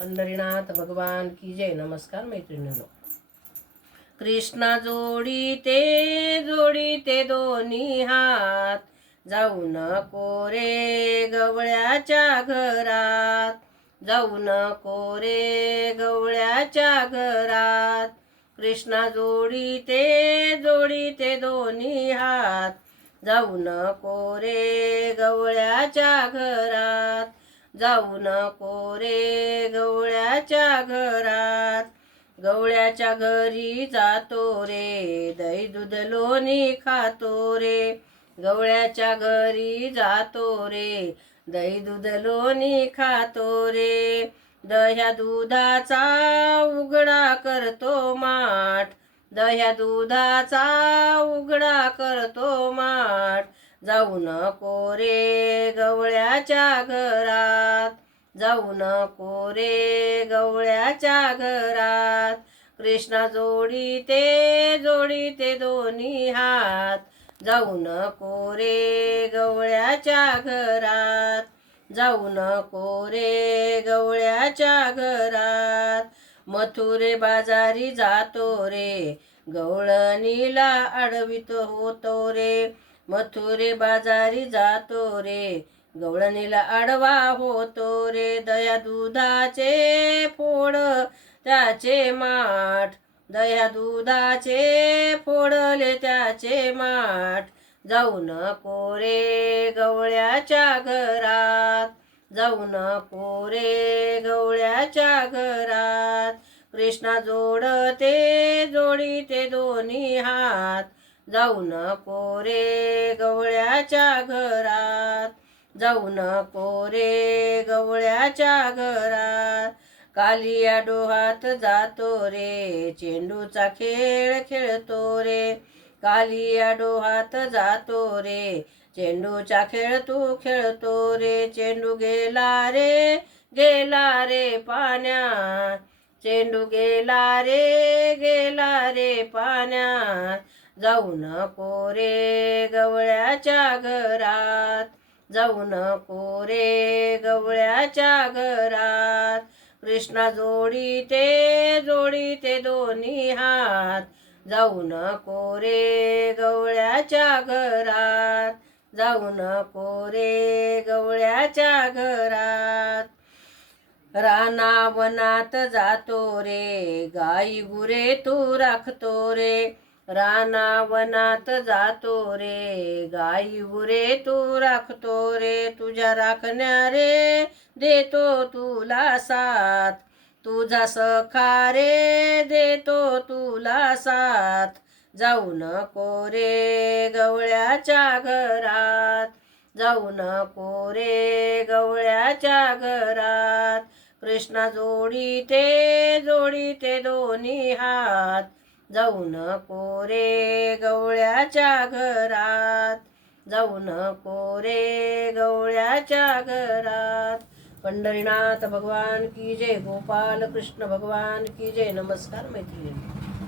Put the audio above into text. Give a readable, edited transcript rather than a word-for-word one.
पंढरीनाथ भगवान की जय. नमस्कार मैत्रिणींनो. कृष्णा जोडी ते दोन्ही हात, जाऊ नको रे गवळ्याच्या घरात, जाऊ नको रे गवळ्याच्या घरात. कृष्णा जोडी ते दोन्ही हात, जाऊ नको रे गवळ्याच्या घरात, जाऊ नको रे गवळ्याच्या घरात. गवळ्याच्या घरी जातो रे, दही दूध लोणी खातो रे. गवळ्याच्या घरी जातो रे, दही दूध लोणी खातो रे. दह्या दुधाचा उघडा करतो माठ, दह्या दुधाचा उघडा करतो माठ. जाऊ नको रे गवळ्याच्या घरात, जाऊ नको रे गवळ्याच्या घरात. कृष्णा जोडी ते दोन्ही हात, जाऊ नको रे गवळ्याच्या घरात, जाऊ नको रे गवळ्याच्या घरात. मथुरे बाजारी जातो रे, गवळणीला अडवित होतो रे. मथुरे बाजारी जातो रे, गवळणीला अडवा होतो रे. दया दुधाचे फोड त्याचे माठ, दया दुधाचे फोडले त्याचे माठ. जाऊ नको रे गवळ्याच्या घरात, जाऊ नको रे गवळ्याच्या घरात. कृष्णा जोडी ते दोन्ही हात, जाऊ नको रे गवळ्याच्या घरात, जाऊ नको रे गवळ्याच्या घरात. कालिया डोहात जातो रे, चेंडूचा खेळ खेळतो रे. कालिया डोहात जातो रे, चेंडूचा खेळ तू खेळतो रे. चेंडू गेला रे पाण्यात, चेंडू गेला रे पाण्यात. जाऊ नको रे गवळ्याच्या घरात, जाऊ नको रे गवळ्याच्या घरात. कृष्णा जोडी ते दोन्ही हात, जाऊ नको रे गवळ्याच्या घरात, जाऊ नको रे गवळ्याच्या घरात. रानावनात जातो रे, गाई गुरे तू राखतो रे. रानावनात जातो रे, गाई गुरे तू राखतो रे. तुझ्या राखण्या रे देतो तुला साथ, तुझा सखा रे देतो तुला साथ. जाऊ नको रे गवळ्याच्या घरात, जाऊ नको रे गवळ्याच्या घरात. कृष्णा जोडी ते दोन्ही हात, जाऊ नको रे गवळ्याच्या घरात, जाऊ नको रे गवळ्याच्या घरात. पंढरीनाथ भगवान की जय. गोपाल कृष्ण भगवान की जय. नमस्कार मैत्रिणी.